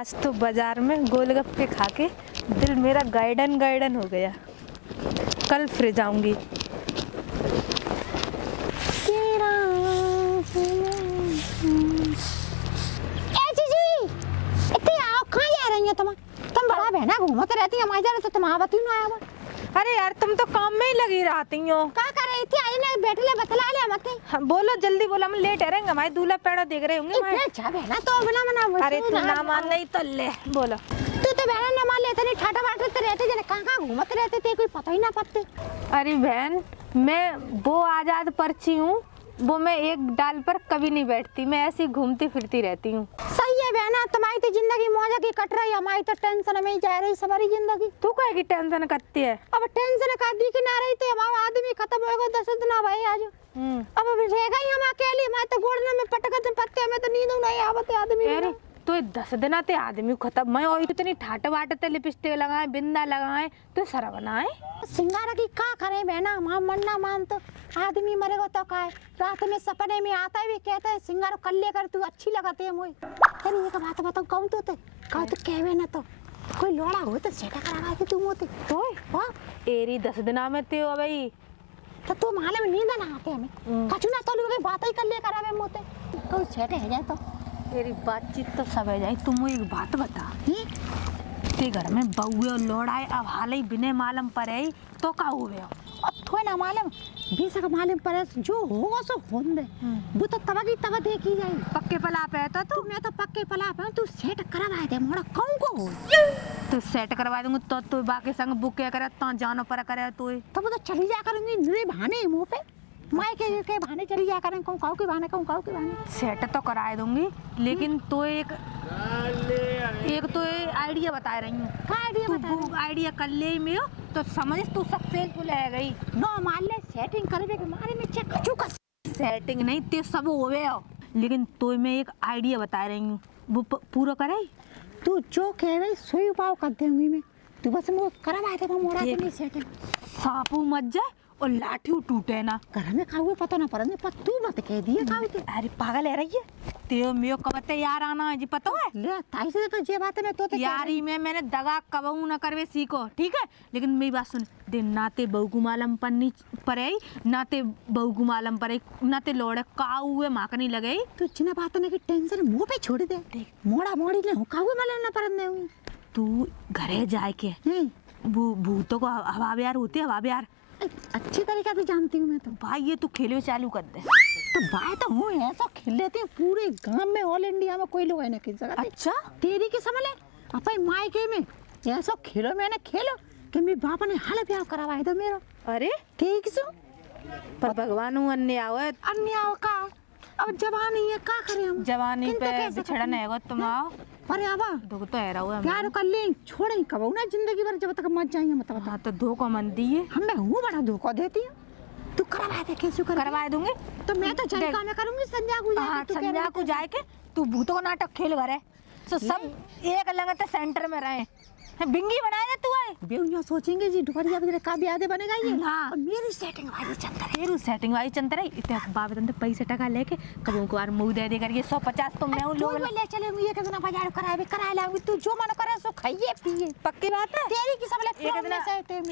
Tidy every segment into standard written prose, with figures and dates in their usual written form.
आज तो बाजार में गोलगप्पे खा के दिल मेरा गार्डन गार्डन हो गया। कल फिर जाऊंगी। तुम बड़ा बहना घूमते रहती है हमारी तरह, तो तुम आवती ना आया। अरे यार तुम तो काम में ही लगी रहती हो। क्या कर रही थी? आई ना बैठ ले बतला ले मत। हाँ, बोलो जल्दी बोलो, हम लेट रहेंगे। हमारे दूल्हा पेड़ा देख रहे होंगे। अच्छा बहना तो बिना मना। अरे तू ना मान नहीं तो ले बोलो। तू तो बहना ना मान लेते नहीं, ठाटा बाटते रहते जने कहां घूमते रहते थे, कोई पता ही ना पड़ते। अरे बहन मैं वो आजाद पर्ची हूँ, वो मैं एक डाल पर कभी नहीं बैठती, मैं ऐसी घूमती फिरती रहती हूँ। सही है बहना, तुम्हारी तो जिंदगी मौज की कट रही, हमारी तो टेंशन में ही जा रही सारी जिंदगी। तू काहे की टेंशन करती है? अब टेंशन कादी की ना रही तो हमारा आदमी खत्म होगा 10 दिन भाई आज। अब रहेगा ही हम अकेले, मैं तो गोड़ने में पटकत पत्ते में तो नींद नहीं आवत आदमी। अरे तो 10 दिन ते आदमी खत्म। मैं और इतनी ठाट बाटते लिपस्टिक लगाए बिंदा लगाए तो सरा बनाए सिंगारा की का करे बहना, हम मन ना मान तो आदमी मरेगा तो का है। रात में सपने में आता है भी कहते हैं सिंगार कर ले कर, तू अच्छी लगाती है मुझे। तेरी एक बात बताओ, कौन तो थे कहो तो कहवे ना तो कोई लोड़ा हो तो सेटा करवा के तुम होते तो हां एरी 10 दिना में ते हो भाई तो तू माले में नींद ना आते हमें कछु ना तो लोग बात ही कर ले करावे मोते कोई सेट है जाए तो तेरी बातचीत तो सब है जाए। तुम एक बात बता, ते घर में बउए और लोड़ाए अब हाल ही बिने मालूम पर है तो का हुए हो? अब थोड़ा ना मालूम बेशक मालूम पर जो होगा सो होने दे, वो तो तब की तब देखी जाए। पक्के पला पे तो तू? मैं तो पक्के पला पे, तू सेट करवा दे मोड़ा कौन को हो तो सेट करवा दूंगा तो तू बाकी संग बुक क्या करे तो जानो पर करे तो तब तो चली जा करूंगी मेरे बहाने मुंह पे, मैं के बहाने चली जा करें कहूं काऊ के बहाने कहूं काऊ के बहाने। सेट तो कराए दूंगी लेकिन तो एक तो आइडिया बता रही हूँ। क्या आइडिया बता? आइडिया कर ले मेरो तो समझ तू सक्सेसफुल है गई। नो मान ले सेटिंग करवे के मारे में चेक कछु कर सेटिंग नहीं ते सब होवे हो, लेकिन तो मैं एक आइडिया बता रही हूँ वो पूरा करे। तू जो कहवे सोई उपाय कर दूंगी मैं, तू बस मुझे करवा दे मोड़ा के नहीं सेटिंग। सांपू मत जाए और लाठी टूटे ना। घर में खाऊ पता ना पड़ने पर तू मत कह दिए खाऊ तो। अरे पागल है रही है तेरे मेरे कबते यार आना है जी पता है ले ताई से तो जे बात है मैं तो यारी में मैंने दगा कबहू ना करवे सीखो ठीक है। लेकिन मेरी बात सुन, दिन नाते बहू गुमालम पन्नी परे नाते बहू गुमालम परे नाते लोड़े काऊ हुए माकनी लगे। तू चिना बात ने की टेंशन मुंह पे छोड़ दे, मोड़ा मोड़ी ने काऊ मले ना परने हूं। तू घरे जाए के वो भूतों को हवा बिहार होती है, हवा बिहार अच्छी तरीके से जानती हूँ मैं तो। भाई ये तू खेलो चालू कर दे तो भाई तो हूँ ऐसा खेल लेते हैं पूरे गांव में, ऑल इंडिया में कोई लोग है ना खेल सकते। अच्छा तेरी की समझ ले अपन मायके में ऐसा खेलो मैंने खेलो कि मेरे बाप ने हाल ब्याह करवाए तो मेरा। अरे ठीक सो पर भगवान अन्याय का अब जवानी है का करे हम जवानी पे बिछड़न है तुम आओ। अरे आवा दुख तो है रहा है प्यार कर ले छोड़ ही कबो ना जिंदगी भर जब तक मत जाएंगे मत बता। तो धोखा मन दिए हमें हूँ बड़ा धोखा देती हूँ। तू करवा दे कैसे करवा दूंगी तो मैं तो चल काम करूंगी संध्या को जाके। संध्या को जाके तू भूतों का नाटक खेल घर है तो सब एक लगते सेंटर में रहे बिंगी बनाए तू आए बेउनिया सोचेंगे जी ढोरिया वगैरह का ब्याह बनेगा ये। हां मेरी सेटिंग वाली चंदर है, मेरी सेटिंग वाली चंदर है। इतने बाप तंते पैसे टका लेके कबो को बार मुंह दे करके 150 तो मैं लोग ले चलेंगे ये कितना बाजार करा लाऊंगी तू जो मन करे सो खाइए पिए। पक्की बात है तेरी की सब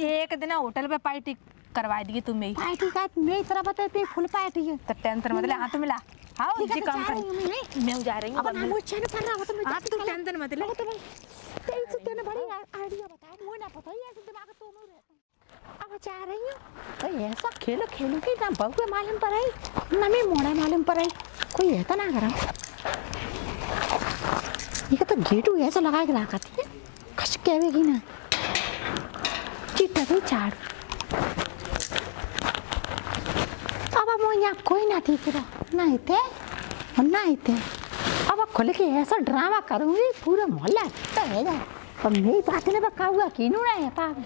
एक दिन होटल पे पार्टी करवा दी तुम मेरी पार्टी का मेरी तरफ बताते फुल पार्टी है तो टेंशन मत ले हाथ मिला आओ जी काम कर मैं जा रही हूं। अब ना मुझे चैन कर रहा हो तो मैं तू टेंशन मत ले तेरी से तेने बड़ी आइडिया बता मुझे ना पता ही ऐसे दिमाग तो नहीं रहता। अब जा रही हूं तो ऐसा खेलो कि ना बहू मालूम पर आई ना मैं मोड़ा मालूम पर आई कोई ऐसा ना करा। ये तो गेटू ऐसा लगा के रखती है कश कहवेगी ना चिट्टा भी चाड़। अब मुझे यहाँ कोई ना ठीक रहा नहीं थे अब खुल के ऐसा ड्रामा करूंगी पूरा मोहल्ला तो है जाए पर मेरी बात ने बका हुआ किनू ना है पागल।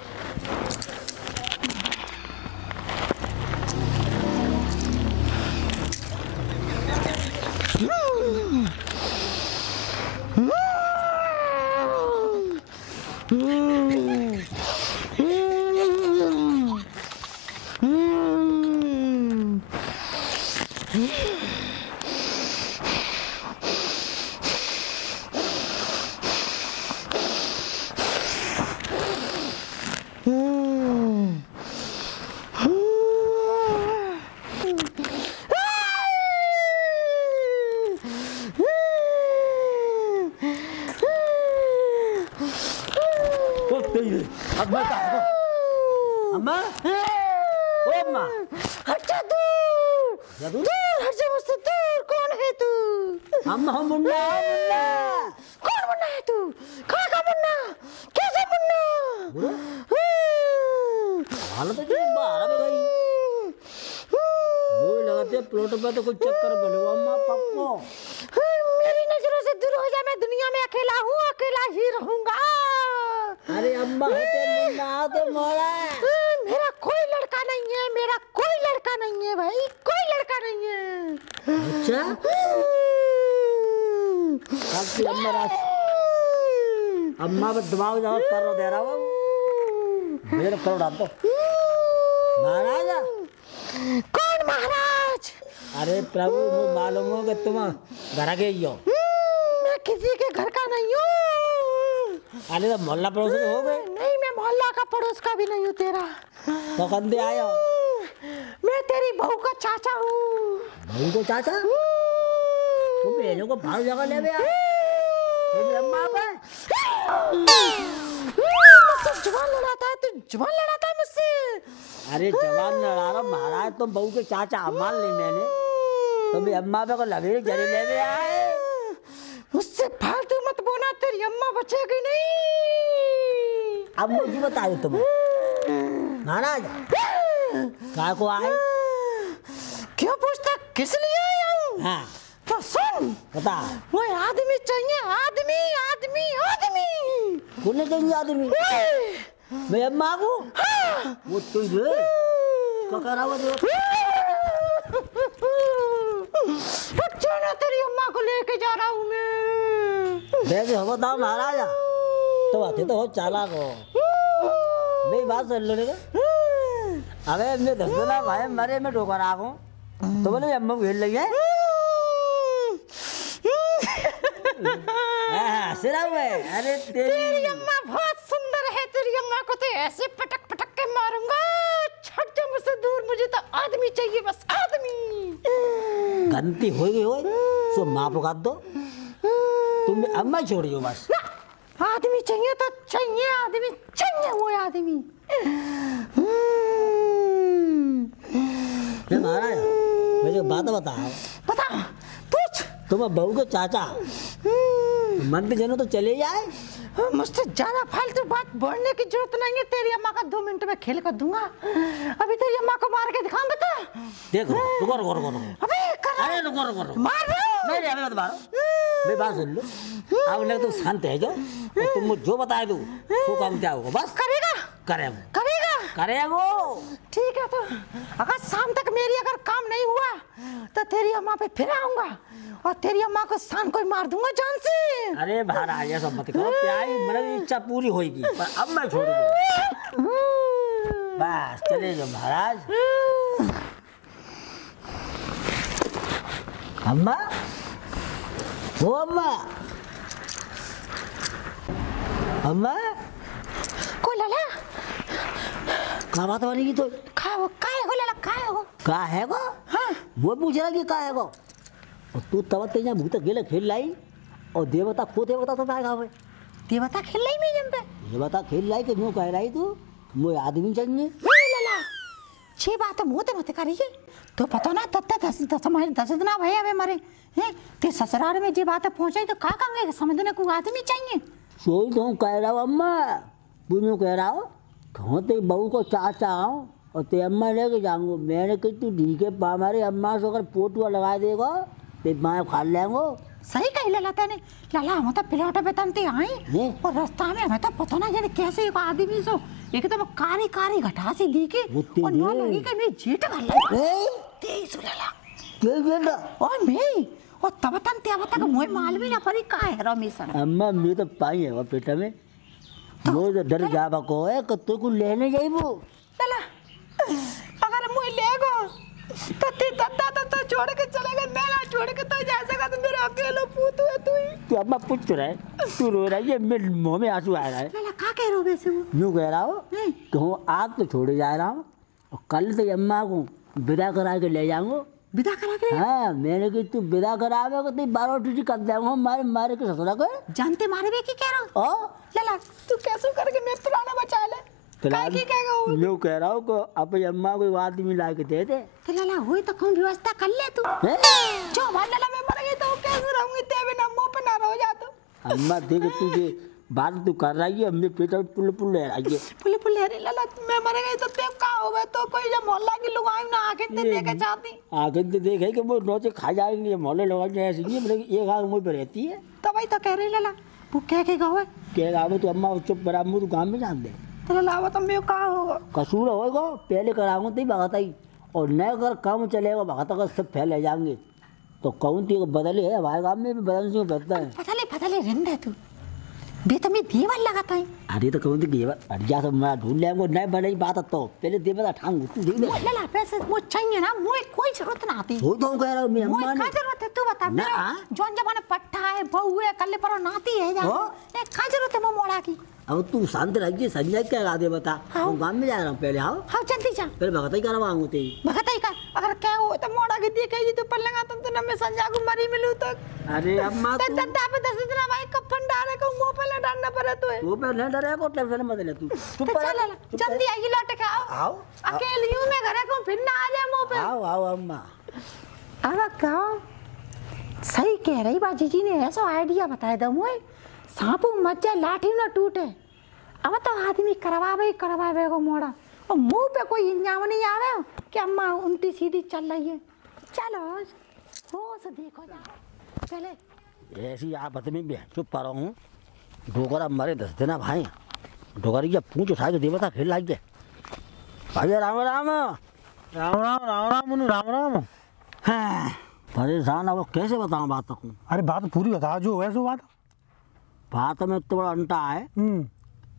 मैं कहा अम्मा ओ अम्मा हट जा दूर दूर हट जा मुझसे दूर। कौन है तू? अम्मा मुन्ना मुन्ना कौन मुन्ना है तू? कहाँ का मुन्ना? कैसे मुन्ना? हालत है कि बाहर में गई वो लगाते प्लॉट पे तो कुछ चक्कर बने अम्मा पक्को। मेरी नजरों से दूर हो जा। मैं दुनिया में अकेला हूँ, अकेला ही रहूंगा। अरे अम्मा होते मुन्ना होते मोड़ा मेरा कोई लड़का नहीं है, मेरा कोई लड़का नहीं है भाई, कोई लड़का नहीं है। अच्छा आपकी अम्मा रास अम्मा पे दिमाग जाओ कर रो दे रहा हूँ मेरे करो डाल दो महाराजा। कौन महाराज? अरे प्रभु मुझे मालूम हो कि तुम घर के ही हो। मैं किसी के घर का नहीं हूँ। अरे तो मोहल्ला पड़ोस हो गए। नहीं, मैं मोहल्ला का पड़ोस का भी नहीं हूँ तेरा। तो कंधे आए हो? मैं तेरी बहू का चाचा हूँ। बहू को चाचा तुम बहनों को भाग जगह ले गया अम्मा पे मुझसे जुबान लड़ाता है, तू जुबान लड़ाता है मुझसे। अरे जवान लड़ा रहा महाराज तुम बहू के चाचा मान ली मैंने तो अम्मा पे को लगे जरी ले गया है। मुझसे फालतू मत बोलना, तेरी अम्मा बचेगी नहीं। अब मुझे बता दो तुम महाराज क्या को आए? क्यों पूछता? किस लिए आया हूँ? हाँ तो सुन बता। वो आदमी चाहिए, आदमी आदमी आदमी। कौन चाहिए आदमी? मैं अम्मा को वो तुझे क्या करा हुआ बच्चा ना तेरी अम्मा को लेके जा रहा हूँ मैं। वैसे हो बताओ महाराजा तो आते तो हो चालाक हो। मेरी बात सुन लो लेगा अगर मैं दस दिन भाई मरे में ठोकर आ गूं तो बोले अम्मा को हिल लगी है सिरा हुए। अरे तेरी अम्मा बहुत सुंदर है, तेरी अम्मा को तो ऐसे पटक पटक के मारूंगा। छट जा मुझसे दूर, मुझे तो आदमी चाहिए, बस आदमी। गलती हो गई हो सो माफ कर दो तुम अम्मा छोड़ियो बस। आदमी चाहिए तो चाहिए, आदमी चाहिए, वो आदमी। महाराज मुझे बात बताओ। बता पूछ। तुम बहू के चाचा मंदिर जनो तो चले जाए। मुझसे ज्यादा फालतू बात बोलने की जरूरत नहीं है। तेरी अम्मा का 2 मिनट में खेल कर दूंगा। अभी तेरी अम्मा को मार के दिखाऊं बता। देखो रुको रुको रुको अबे कर। अरे रुको रुको रुको मार रहा नहीं अभी मत मारो मेरी बात सुन लो। अब लग तुम शांत है जो और तुम मुझे जो बताए दो वो काम क्या होगा बस करेगा करेगा करेगा करेगा। ठीक है, तो अगर शाम तक मेरी अगर काम नहीं हुआ तो तेरी अम्मा पे फिर आऊंगा और तेरी अम्मा को शाम को मार दूंगा जान से। अरे महाराज ऐसा मत करो प्यारी मेरी इच्छा पूरी होगी पर अब मैं छोड़ दूंगा बस चले जाओ महाराज। अम्मा ओ अम्मा अम्मा को लला क्या बात बनेगी तो खाओ काय हो लला काय हो का है वो? हाँ वो पूछ रहा कि का है वो? और तू तब तेजा भूत गेले खेल लाई और देवता को देवता तो काय गावे देवता खेल लाई में जंपे देवता खेल लाई कि न्यू कह रही तू मुझे आदमी चाहिए। लला छे बात मुंह ते मत करिए तो पता ना तत्ते 10 दिन भई अबे मरे हैं ते ससुराल में जे बात पहुंचे तो का कहेंगे समझने को आदमी चाहिए। सोई तो कह रहा हूँ अम्मा तू कह रहा हो कहूँ ते बहू को चाचा आओ और ते अम्मा लेके जाऊंगा मैंने कि तू ढी के पा मारे अम्मा से अगर पोटुआ लगा देगा ते माँ खा लेंगे। सही कही लला तेने लला हम तो पिलौटे पे तनते आई हैं? और रास्ता में हमें तो पता ना जाने कैसे एक आदमी सो एकदम कारी कारी घटासी दिखे बुत्ती और ना दे। लगी कि मैं जेठ भर ए तेज लला क्या बेटा और मैं और तब तनते अब तक मोय माल भी ना परी का है रमेश अम्मा मैं तो पाई है वो पेटा में वो तो डर जावा को है कि तू को लेने जाई वो लला अगर मुझे ले गो तो ते दद्दा तो छोड़ के चले गए मैं ना छोड़ के तो जा सका तो मेरा अकेला पूत है तू ही। तू अम्मा पूछ रहा है तू रो रहा है मेरे मुंह में आंसू आ रहा है। लला का कह रहे हो वैसे वो यूँ कह रहा हो कि हूँ आज तो छोड़े जा रहा हूँ और कल तो अम्मा को विदा करा के ले जाऊंगा। विदा करा के हाँ मैंने कि तू विदा करावे तो 12 ड्यूटी कर देंगे मारे मारे के ससुरा को जानते मारे वे की कह रहा हूँ ओ लला तू कैसे करके मैं पुराना बचा ले काय की कहेगा वो? मैं कह रहा हूँ को अपनी अम्मा को आदमी ला के दे दे। तो लाला हुई तो कौन व्यवस्था कर ले तू। हैं? जो हमारे लाला मैं मर गई तो कैसे रहूंगी ते बिना मुंह पे ना रह जा तू। अम्मा देख तुझे बात तू कर रही है हमें पेट में पुल पुल ले रही है। पुल रे लाला मैं मर गई तो ते का होवे तो कोई जब मोहल्ला की लोग आई ना आके ते देखे चाहती। आगे तो देखे कि वो नोचे खा जाएंगे मोहल्ले लोग ऐसे नहीं मतलब एक आग मुँह पे रहती है। तो भाई तो कह रही लाला वो कह के गावे कह रहा तो अम्मा चुप बरा मुँह तो काम में जान दे। तो लाला तो मैं का होगा कसूर होगा पहले कराऊंगा तो ही भगत ही और नया अगर काम चलेगा भगत अगर सब फैल जाएंगे तो कौन ती बदले है हमारे गाँव में भी बदल से बदलता है। पता ले रहने तू बेतमी देवर लगाता है। अरे तो कौन थी अड़िया सब मैं ढूंढ ले नए बने बात तो पहले देवता ठांग तू देख ले। लाला पैसे मुझे चाहिए ना मुझे कोई जरूरत ना आती। वो तो कह रहा हूँ मैं मुझे अम्मा क्या ने जरूरत है तू बता ना, मेरा हाँ? जौन जमाने पट्टा है बहू है कल्ले पर नाती है जा हो? ये क्या जरूरत है मैं मोड़ा की। अब तू शांत रहिए संजय क्या गा दे बता हाँ। हम गाँव में जा रहा हूँ पहले आओ हाँ जल्दी जा पहले भगत ही करवाऊंगा ते भगत ही का अगर क्या हो तो मोड़ा की दी कही तो पल्लेगा तो ना मैं संजा को मरी मिलूं तो अरे अम्मा ते तू दद्दा पे 10 दिन भाई कफन डाले को मुंह पे लटाना पड़े तो वो पे नहीं डरे को टेंशन मत ले तू चुप तो कर चल लाला जल्दी आई लौट के आओ आओ अकेली हूं मैं घर को फिर ना आ जाए मुंह पे। आओ आओ अम्मा अब कहो सही कह रही बाजी जी ने ऐसा आइडिया बताया था मुझे सांप मत जाए लाठी ना टूटे। अब तो आदमी करवावे को मोड़ा और मुंह पे कोई इंजाम नहीं आवे कि अम्मा उल्टी सीधी चल रही है। चलो होश देखो जाओ पहले ऐसी आपत में भी चुप पा रहा हूँ डोगरा मरे 10 देना भाई डोगरी या पूछ उठा के देवता फिर लाइए भाई राम राम राम राम राम राम मुन्नू राम राम। हाँ परेशान अब कैसे बताऊँ बात तक अरे बात पूरी बता जो है सो बात में तो बड़ा अंटा है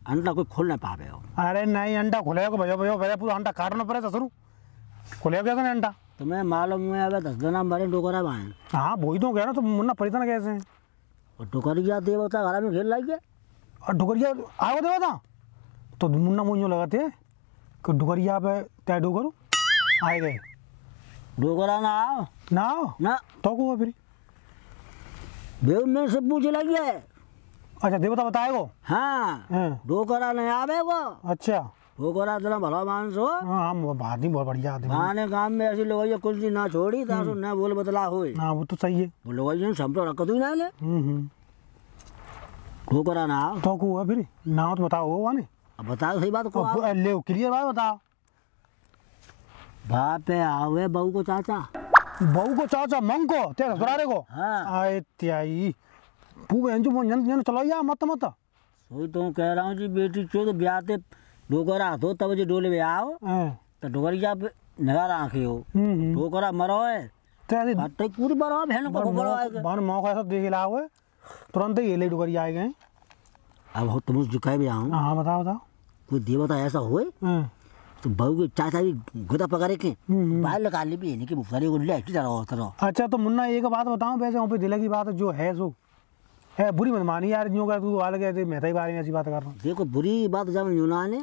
अंडा कोई खोल नहीं पावे हो। अरे नहीं अंडा खुलेगा भैया भैया भैया पूरा अंडा काटना पड़ेगा शुरू खुलेगा कैसे अंडा। तुम्हें मालूम है अब 10 देना मरे डोगरा भाई हाँ वही तो कह रहा तो मुन्ना परेशान कैसे है। और डोगरिया देवता घर में खेल लाइए और डुगरिया आयो देवा था तो मुन्ना मुझे लगाते हैं कि डुगरिया पे तय डुगरू आए गए डोगरा ना आओ ना आओ ना तो को फिर बेव में से पूछ लाइए। अच्छा देवता बताएगो। हाँ हाँ डोगरा नहीं आवे वो अच्छा डोगरा इतना भला मानस हो हाँ हम बात नहीं बहुत बढ़िया आदमी आने काम में ऐसी लोग कुछ ना छोड़ी तासो ना बोल बदला हो हाँ वो तो सही है। वो लोग संपर्क रख तू ना ले डोगरा ना आओ तो को फिर ना तो बताओ वो ने अब बताओ सही बात को आओ। अब ले क्लियर बात बताओ। बाप है आवे बहू को चाचा बहू को चाचा मंग को तेरे ससुरारे को हाँ आए त्याई पू एंजो मन जन चलो या मत मत वही तो कह रहा हूँ जी बेटी चो तो ब्याह ते डोगरा हो तब जो डोले में आओ तो डोगरिया पे नगार आंखे हो डोगरा मरो है तेरे बात तो पूरी बरो बहन को बड़ो आएगा बन मौका ऐसा देख ला हुए तुरंत ही ये ले डुगरी आए गए। अब हो तुम जो कह भी आऊँ हाँ बताओ बताओ। कोई देवता ऐसा होए तो बहू के चाचा की गुदा पकड़े के बाहर लगा ले भी नहीं कि मुफारी को ले की तरह। अच्छा तो मुन्ना एक बात बताऊं वैसे वहाँ पे दिल की बात जो है सो है बुरी मत मानी यार जो का तू वाल गए थे मैं ही बारे में ऐसी बात कर रहा हूँ। देखो बुरी बात जब यूना ने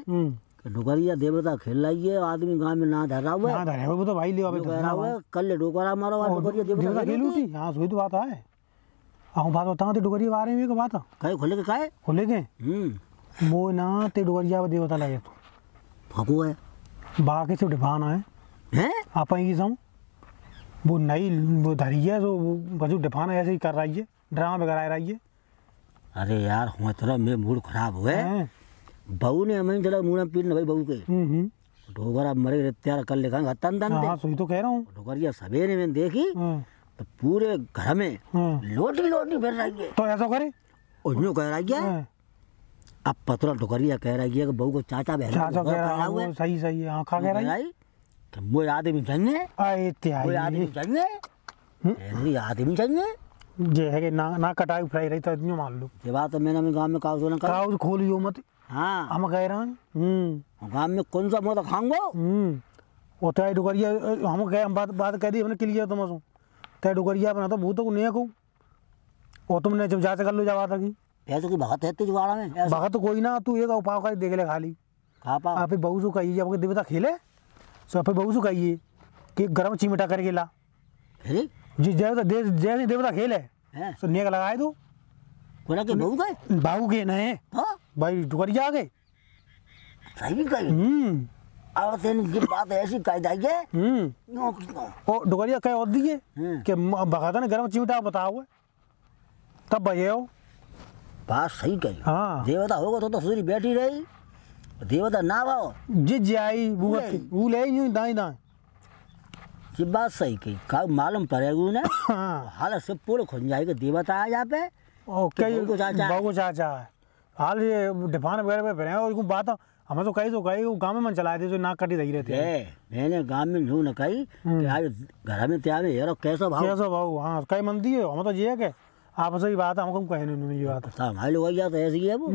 डोगरिया देवता खेल रही है आदमी गांव में ना धरा हुआ हाँ धरे वो तो भाई लियो अबे कह रहा हुआ कल डोगरा मारो और डोगरिया देवता देवता खेलू थी हाँ सोई तो बात है। हाँ बात बताऊँ तो डुगरी बारे में एक बात कहे खोले के काहे खोले के वो ना ते डुगरिया देवता लगे तो फकू है बाकी से डिफान है हैं आप ही सम वो नई वो धरी है तो बजू डिफान ऐसे ही कर रही है ड्रामा करा रही है। अरे यार हुआ तरह मेरे मूड खराब हुए बहू ने हमें चला मुड़ा पीट न भाई बहू के डोगरा मरे रित्यार कर लेखा तन तन हाँ सही तो कह रहा हूँ। डोगरिया सवेरे में देखी तो पूरे घर में लोटी लोटी फिर रही है तो ऐसा करे उन्होंने कह रही है अब पतला डोगरिया कह रही है कि बहू को चाचा बहन चाचा कह रहा है सही सही है आँखा कह रही कि मुझे आदमी चाहिए आए कोई आदमी चाहिए आदमी चाहिए जे है कि ना कटाई फ्राई रही तो इतनी मान लो ये बात मैंने अपने गाँव में कहा सुना काउ खोलियो मत हाँ हम कह रहे हैं गाँव में कौन सा मोटा खाऊंगा वो तय डुगरिया हम कह बात कह दी हमने क्लियर तुम सो तय डुगरिया बना तो भूतों को नहीं को वो तुमने जब जाते कर लो जब आता की ऐसे की भगत है जुगाड़ा में भगत कोई ना तू एक उपाव का देख ले खाली खा पा आप बहू सो कहिए जब देवता खेले तो आप बहू सो कहिए कि गरम चिमटा करके ला फिर जी जैसे देवता खेले तो नेक लगाए दो कोना के बहू गए बाबू के नए हाँ भाई डुगरिया आ गए सही कही। अब तेन की बात ऐसी कह जाइए नो की ओ डुगरिया कह और दिए कि बगाता ने गरम चिमटा बताओ तब बजे हो। बात सही कही। हाँ देवता होगा तो सूरी बैठी रही, देवता ना आओ जिस जाई वो ले यूं दाई दाई। ये बात सही कही। का मालूम पड़ेगा ना हाँ हाल से पूरे खुल जाएगा देवता आ जा पे। ओके बहू को चाचा। बहू को चाचा हाल ये डिफान वगैरह पे फिरे और बात हमें तो कही वो गाँव में मन चलाए थे जो नाक कटी रही रहती है। मैंने गांव में झू न कही कि आज घर में त्याग हेरो कैसा भाव कैसा भाऊ। हाँ कई मन दिए हमें तो ये है आप सही बात है हमको कहे नहीं ये बात था हमारे लोग तो ऐसे ही है वो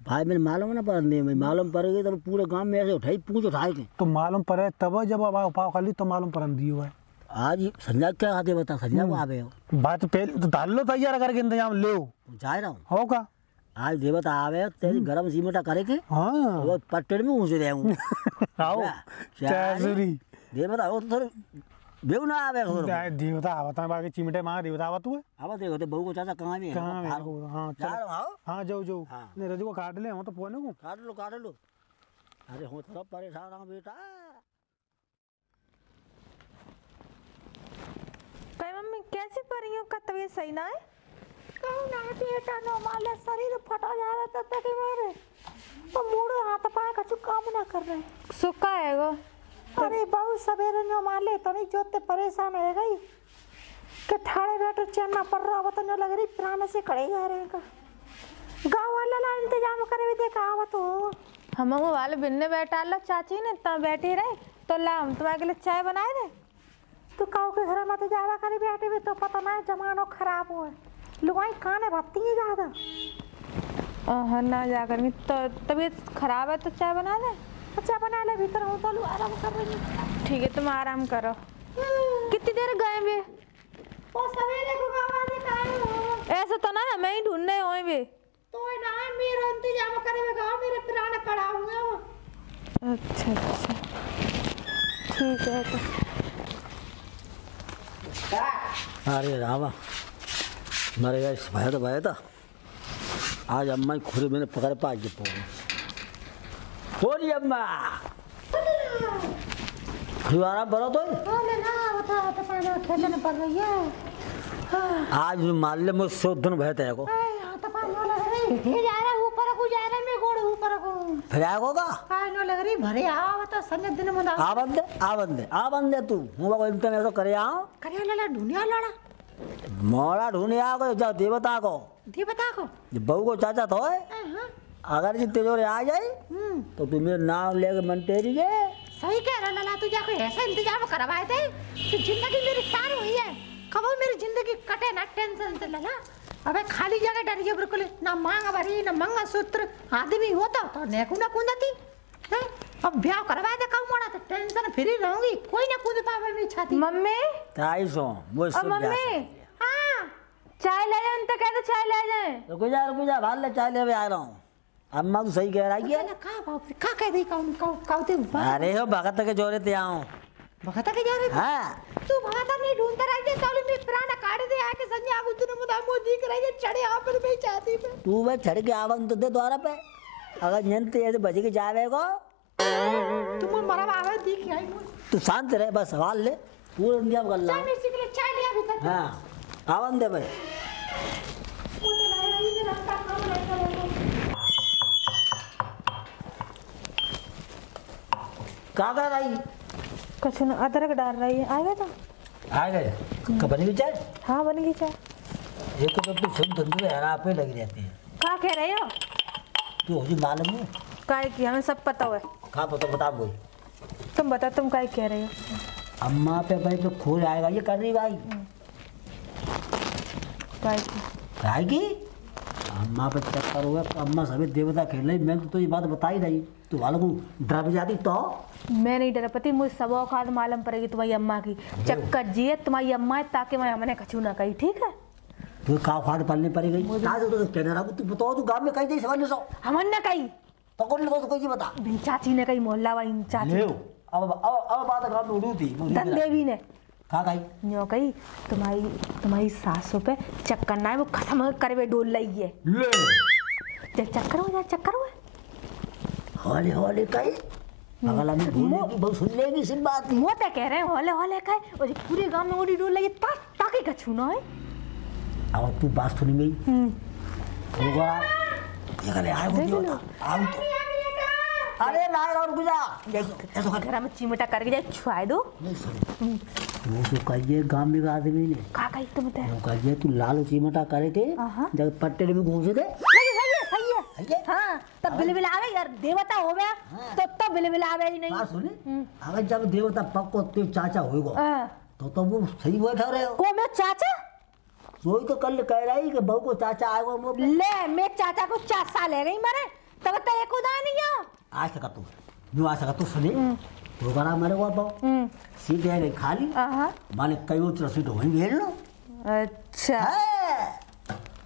भाई मैंने मालूम ना पड़ने में मालूम पड़ गई तो पूरे गांव में ऐसे उठाई पूछ उठाए के तो मालूम पड़े तब जब अब उपाव खाली तो मालूम पड़न दियो है। आज संजय क्या खाते बता संजय को आवे हो बात पहले तो डाल लो तैयार करके इंतजाम ले जा रहा हूँ हो का आज देवता आवे तेरी गरम सीमेंटा करे के हाँ वो पट्टे में घुस रहे हूँ आओ चासुरी देवता हो तो थोड़े बेव ना आवे देवता आवता बाकी चिमटे मां देवता आवा तू अब देखो तो बहू को चाचा कहाँ में है कहां में हां जा रहा हूँ हां जाओ जाओ हाँ। नहीं रजू को काट ले हम तो फोन को काट लो अरे हो सब परेशान हूँ बेटा। कई मम्मी कैसी परियों का तबीयत सही ना है? कहूँ ना बेटा नो माले शरीर फटा जा रहा था कि मेरे तो मुड़े हाथ पाए कछु काम ना कर रहे। सुखा है वो अरे बहुत सवेरे नो माले तो नहीं जोते परेशान है गई कि ठाड़े बैठो चलना पड़ रहा तो न लग रही प्राण से खड़े जा रहे का गाँव वाला ला इंतजाम करे भी देखा आवा तो हम वाले बिन्ने बैठा लो चाची ने तब बैठे रहे तो ला हम तुम्हारे लिए चाय बनाए दे। तू काऊ के घर में तो जावा करे बैठे भी तो पता ना जमानो खराब हुआ लुगाई काने भत्ती ही ज्यादा हाँ ना जा कर तो तबीयत खराब है तो चाय बना दे। अच्छा बना ले भीतर हो तो आराम कर रही। ठीक है तुम आराम करो। कितनी देर गए वे? वो सवेरे को गावा दे काहे ऐसा तो ना मैं ही ढूंढने होए वे तो ना मेरा इंतजाम करे वे गाँव मेरे पुराने पड़ा हुए वो। अच्छा ठीक है तो अरे रामा मरे गए भाया था आज अम्मा खुरे मैंने पकड़ पा के बोली अम्मा खुआरा बड़ा तो बोले ना बता तो पाना खेलने पड़ रही है आज मान ले मुझ शोधन भय तेरे को तो पाना लग रही ये जा रहा ऊपर को जा रहा मैं गोड़ ऊपर को फिर आएगा काय नो लग रही भरे आओ तो संजय दिन में आ बंदे तू हूँ को इंतने तो करे आओ करे लड़ा ढूंढिया लड़ा मोड़ा ढूंढे आओ जाओ देवता को बहू को चाचा तो है अगर जी तेजोरे आ जाए तो तू मेरा नाम लेके मंटेरी है। सही कह रहा लला तू जाके ऐसा इंतजाम करवाए थे कि जिंदगी मेरी तार हुई है कब मेरी जिंदगी कटे ना टेंशन से लला। अबे खाली जगह डरिए बिल्कुल ना मांग भरी ना मंगलसूत्र आदमी होता तो नेकू ना कूदती अब ब्याह करवाए दे कब मोड़ा तो टेंशन फ्री रहूंगी कोई ना कूद पावे मेरी छाती। मम्मी ताई सो मुझसे मम्मी हां चाय ले जाए उनसे कह दो चाय ले जाए। रुको जा भाल ले चाय ले आ रहा हूँ। अम्मा तो सही कह रही है का कह दी कौन काउते अरे हो भगत के जोरे ते आऊं भगत के जोरे हां तू भगत नहीं ढूंढता रही है साले में प्राण काट दे आके संजय आगु तूने मुदा मो दिख रही है चढ़े आ पर मैं चाहती मैं तू वे चढ़ के आवन तो दे द्वारा पे अगर जंते ऐसे बज के जावे को तुम मरा आवे दिख आई तू शांत रह बस सवाल ले पूरा इंतजाम कर ला चाय में सिगले चाय लिया भीतर हां आवन दे भाई कहाँ कर रही कुछ न अदरक डाल रही है आएगा तो आ गए कब बनी हुई चाय हाँ बन गई चाय। एक तो अपनी शुद्ध धंधे हरा पे लगी रहती है। क्या कह रहे हो? तू हो जी मालूम है काय की हमें सब पता है। कहाँ पता बता कोई तुम बता तुम काय कह रहे हो? अम्मा पे भाई पे खोल आएगा ये कर रही भाई काय की अम्मा पे चक्कर हुआ अम्मा सभी देवता खेल रही मैं तो ये बात बता ही रही तू वालों को डर भी जाती तो मैं नहीं डर पति मुझे सब औकात मालूम पड़ेगी तुम्हारी अम्मा की चक्कर जिए तुम्हारी अम्मा है ताकि मैं हमने कछू ना कही ठीक है। तू का फाड़ पालने पड़ेगी ना तो कहने रहा तू बताओ तू गांव में कहीं नहीं समझ सो हमन ने कही तो कौन तो कोई बता चाची ने कही मोहल्ला वाली चाची अब बात गांव में उड़ी थी धन देवी ने कहा कही न्यो कही तुम्हारी सासों पे चक्कर ना है वो खत्म करवे डोल लई है चक्कर हो जाए चक्कर हुआ हौले हौले कहे अगला में बोलने की बहुत सुन लेगी इस बात की। वो तो कह रहे हैं हौले हौले खाए और ये पूरे गांव में ओडी डोल लगी ताकि कछु ना है। अब तू बात सुनी मेरी होगा ये गले आए वो दियो आओ तो अरे लाए और गुजा ऐसा कर घर में चिमटा करके जाए छुआए दो। नहीं सुन वो तो कहिए गांव में का आदमी ने का कही तुम तो वो कहिए तू लाल चिमटा करे के जब पट्टे में घुस दे सही है हाँ तब बिलबिल आवे यार देवता हो गया तो तब बिलबिल आवे ही नहीं। बात सुने अगर जब देवता पक्को ते चाचा होएगा तो वो सही बैठा रहे हो को मैं चाचा वही तो कल कह रही कि बहू को चाचा आएगा मुंह पे ले मैं चाचा को 4 साल है गई मरे तब तो एक उदा नहीं आ आज सका तू जो आ सका तू सुने तो करा मेरे को पाओ सीट है गई खाली माने कई उतर सीट वहीं घेर लो। अच्छा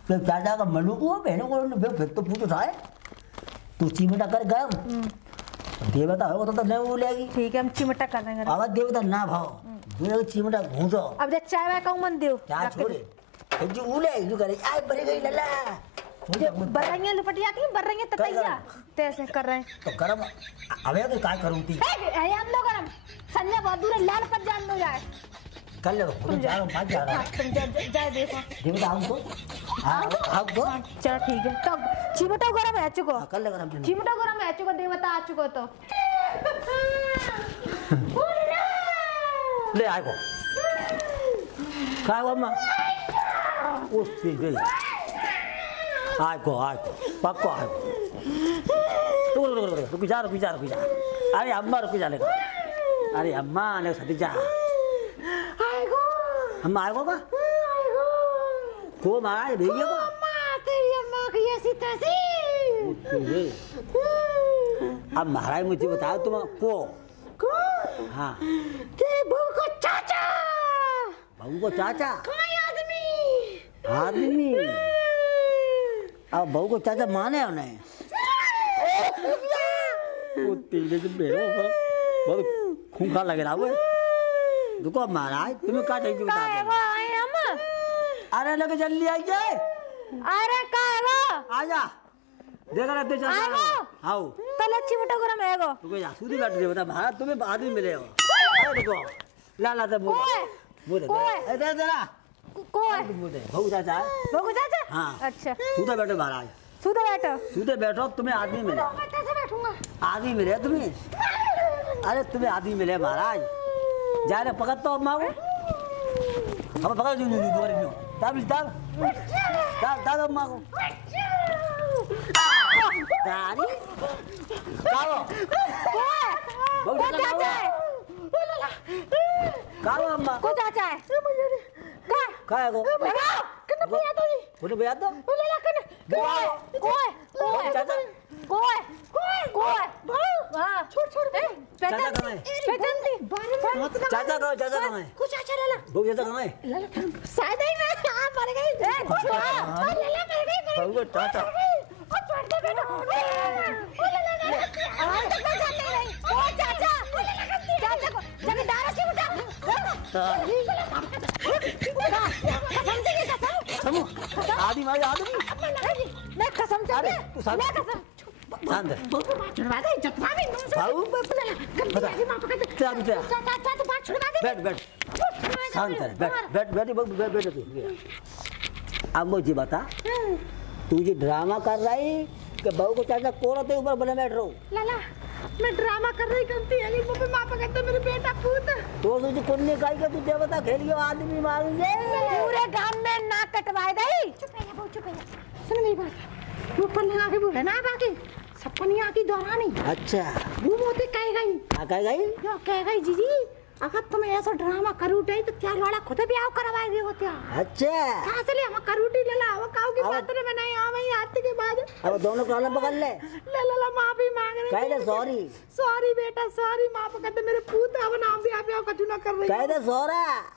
तो चाचा का मनु को बहनों को फिर तो पूछो था तू चिमटा कर गरम देवता होगा तो नहीं बोलेगी। ठीक है हम चिमटा कर देंगे। आवाज देवता ना भाव जो चिमटा घूंसो अब जब चाय वाय कहूं मन देव चाय छोड़े जो उले जो करे आए बड़ी गई लला बर्रैया लुपटिया की बर्रैया ततैया तैसे कर रहे हैं तो गरम अबे तो काय करूं थी है हम लोग गरम संजय बहुत दूर है लाल पर जान दो जाए कल खुद जा रहा हूं भाग जा रहा तुम जाए देखो देवता आओ तो चल ठीक है तब चिमटा गरम है चुको कल गरम चिमटा गरम है चुको देवता आ चुको तो ले आए को काय वो मां उससे गई आए को पक्को आए को रुक जा अरे अम्मा रुक जा लेगा अरे अम्मा ने सदी जा आएगो हम आएगो का को मारा भैया को अम्मा तेरी अम्मा की ऐसी तैसी अब महाराज मुझे बताओ तुम को हाँ ते बहू को चाचा बहू को चाचा कोई आदमी अब बहू को चाचा माने उन्हें वो तेरे से बेरो बहुत खूंखा लग रहा है रुको महाराज तुम्हें क्या चाहिए बता अरे लगे जल्दी आई जाए अरे का है आजा देख रहा तू चल आओ तो लच्छी मुटा गरम है गो रुको जा सीधी बैठ दे बता महाराज तुम्हें आदमी मिले हो अरे रुको ला दे मुझे दे दे ना कोई बहू चाचा बहू चाचा हाँ अच्छा सीधे बैठो महाराज सीधे बैठो तुम्हें आदमी मिले आदमी मिले तुम्हें अरे तुम्हें आदमी मिले महाराज जा रहे पकड़ तो अम्मा को हम पकड़ जो तब अम्मा को कालो अम्मा को चाचा है का है को कने भैया तो बोले भैया तो कोई चाचा हां छोड़ चाचा कहाँ है? चाचा कहाँ है कुछ चाचा लेला बहू चाचा कहाँ है लेला शायद ही मैं आ मर गई लेला मर गई बहू को चाचा ओ छोड़ दे बेटा ओ लेला आवाज तक ना जाने नहीं ओ चाचा चाचा को जाके डारा से उठा कसम आदमी मारे आदमी मैं कसम से अरे तू साथ मैं कसम शांत छुड़वा दे जतवा भी तुम भाऊ बता मां पकड़ चाचा तो बात छुड़वा दे बैठ शांत है बैठ तू अब मुझे बता तू ये ड्रामा कर रही कि बहू को चाचा कोरते ऊपर बने बैठ रहो लाला मैं ड्रामा कर रही गलती है लेकिन मुझे मां पकड़ते मेरे बेटा पूत तो तुझे कुन्नी काई के तू देवता खेलियो आदमी मारूंगे पूरे गांव में ना कटवाए दई चुप है सुन मेरी बात ऊपर लगा के बोले ना बाकी सपनिया की दौरानी अच्छा वो मोते कह गई यो कह गई जीजी अगर तुम ऐसा ड्रामा करूटे तो क्या लड़ा खुद ब्याह करवाए दे होते अच्छा कहां से ले हम करूटी ले ला वो काऊ की बात रे बनाई आवे आते के बाद अब दोनों कान पकड़ ले ला माफी मांग रही कह दे सॉरी बेटा सॉरी मां पकड़ मेरे पूत अब नाम भी आप कछु ना कर रही कह दे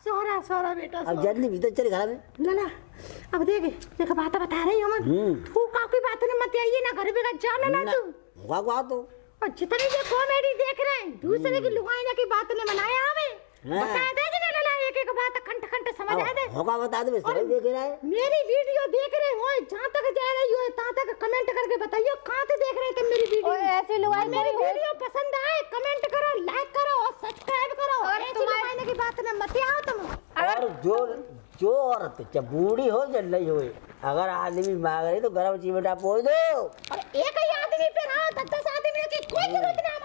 सोरा बेटा अब जल्दी भीतर चल घर में ला अब देख बात बता रही हम तू काऊ की बात ने मत आइए ना घर पे जाना ना तू वाह तो और जितने जो कॉमेडी देख रहे हैं दूसरे की लुगाई की बात ने बनाया हमें बताया दे कि ना ला एक बात खंड घंटे समझ आए थे। होगा बता दे, सही देख रहा है। मेरी वीडियो देख रहे हो, जहाँ तक जा रही हो तहाँ तक कमेंट करके बताइए कहाँ से देख रहे थे मेरी वीडियो। ऐसी लुगाई मेरी वीडियो पसंद आए कमेंट करो, लाइक करो और सब्सक्राइब करो। और ऐसी लुगाई की बात में मत आओ तुम। और जो औरत चाहे बूढ़ी हो या नहीं हो, अगर आदमी मांग रही तो गरम चिमटा पोछ दो। और एक ही आदमी पे रहो, 10 आदमी की कोई जरूरत नहीं।